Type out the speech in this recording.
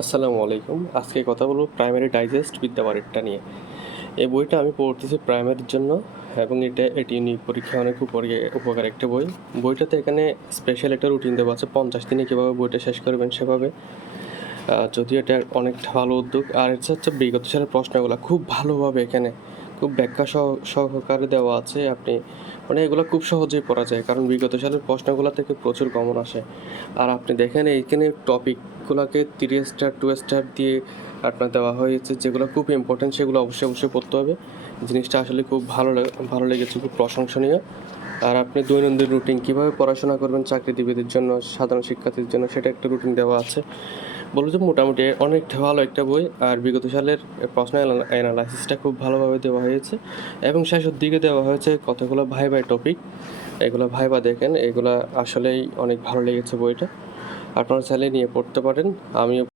আসসালামু আলাইকুম। আজকে কথা বলবো প্রাইমারি ডাইজেস্ট বিদ্যাবাড়িরটা নিয়ে। এই বইটা আমি পড়তেছি প্রাইমারির জন্য এবং এটি পরীক্ষায় অনেক উপকার একটা বই। বইটাতে এখানে স্পেশাল একটা রুটিন দেওয়া আছে ৫০ দিনে কীভাবে বইটা শেষ করবেন সেভাবে। যদিও এটা অনেকটা ভালো উদ্যোগ। আর এটা হচ্ছে বিগত সালের প্রশ্নগুলো খুব ভালোভাবে এখানে খুব ব্যাখ্যা সহকারে দেওয়া আছে। আপনি মানে এগুলো খুব সহজেই পড়া যায়, কারণ বিগত সালের প্রশ্নগুলো থেকে প্রচুর কমন আসে। আর আপনি দেখেন এইখানে টপিকগুলোকে 3 স্টার 2 স্টার দিয়ে আপনার দেওয়া হয়েছে, যেগুলো খুব ইম্পর্টেন্ট সেগুলো অবশ্যই পড়তে হবে। জিনিসটা আসলে খুব ভালো লেগেছে, খুব প্রশংসনীয়। আর আপনি দৈনন্দিন রুটিন কীভাবে পড়াশোনা করবেন চাকরিজীবীদের জন্য, সাধারণ শিক্ষার্থীদের জন্য, সেটা একটা রুটিন দেওয়া আছে। বলবো যে মোটামুটি অনেক ভালো একটা বই। আর বিগত সালের প্রশ্ন অ্যানালাইসিসটা খুব ভালোভাবে দেওয়া হয়েছে এবং শেষের দিকে দেওয়া হয়েছে কতগুলো ভাইবা টপিক। এগুলো ভাইবা দেখেন, এগুলা আসলেই অনেক ভালো লেগেছে বইটা। আপনারা চাইলে নিয়ে পড়তে পারেন। আমিও